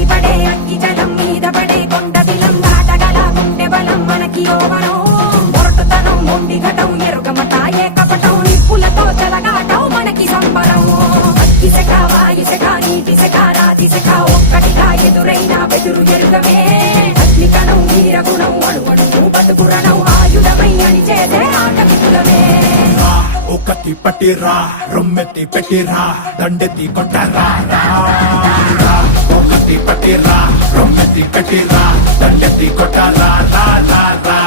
ఎగిసిపడే అగ్గి జలం మీద పడే కొండ దిలం దాటగల గుండె బలం మనకి ఓవరం మొరటుతనం మొండి ఘటం ఎరుగమట ఏ కపటం నిప్పులతో చెలగాటం మనకి సంబరం అగ్గి శక వాయు శక నీటి శక రాతి శక ఒక్కటిగా ఎదురైన బెదురు ఎరుగమే అగ్ని కణం వీరగుణం అణువణువు బతుకురణం ఆయుధమై అని చేసే ఆట విపులమే ఒకటి పట్టిరా రొమ్మెత్తి పెట్టిరా దండెత్తి కొట్టరా ఒకటి పట్టిరా రొమ్మెత్తి పెట్టిరా దండెత్తి కొట్టరా రా రా రా